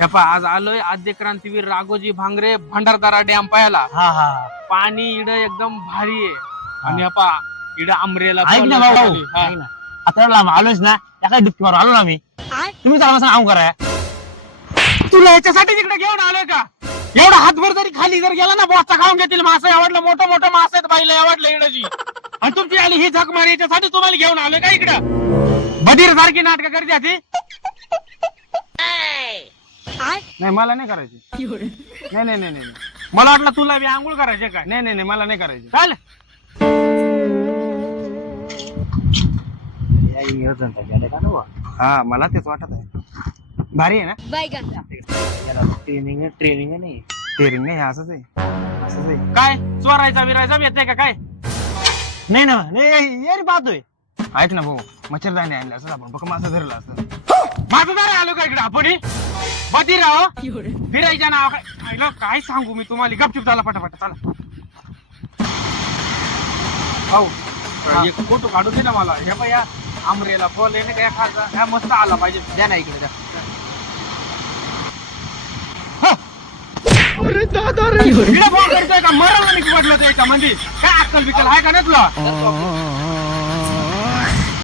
हे पहा, आज आलोय आद्य क्रांतीवीर राघोजी भांगरे भंडारदारा डॅम पाहायला हा हा. पाणी इड एकदम भारी आहे. आणि हे पहा इड आमरेला ऐक ना भाऊ आहे. हा. ऐक ना. आता एवढं लांब आलोच ना त्या काय डुबकी मारू आलो ना मी. तुम्ही चला मला सांग करा. तुला याच्यासाठी तिकडे घेऊन आलोय का? एवढा हातभर जरी खाली जर गेला ना बॉसचा खाऊन घेतील मासे आवडलं मोठं मोठं मासे आहेत बाईला आवडलं इडची आणि तुमची आली ही झक मारी याच्यासाठी तुम्हाला घेऊन आलोय का इकडं? बधीर सारखी नाटक करते ती. नाही मला नाही करायची. नाही नाही नाही नाही नाही. मला वाटलं तुला बी आंघोळ करायचे काय नाही नाही नाही मला नाही करायची. चाल. हा मला तेच वाटत आहे. भारी आहे ना? ट्रेनिंग ट्रेनिंग नाही. स्टेरिंग नाही हे असंच आहे. असंच आहे. काय? चोरायचा बिरायचा बी येते का? काय? नाही ना नाही यार पाहतोय. ऐक ना भाऊ मच्छरदाणी आणलं असं आपण. बघ माझं धरलं असतं. माझं धर आलो का इकडे आपण बधी राव. फिरायच्या नाव काय ऐकलं, काय सांगू मी तुम्हाला? गपचूप झाला पटापट चला. भाऊ एक फोटो काढू दे ना मला. हे बघ या आमरेला फॉल आहे ना काय खायचा ह्या मस्त आला पाहिजे. द्या ना इकडे इकडे फोन करतोय का? मरल नाही पडलं त्याच्या मध्ये काय अक्कल बिकल आहे का नाही तुला?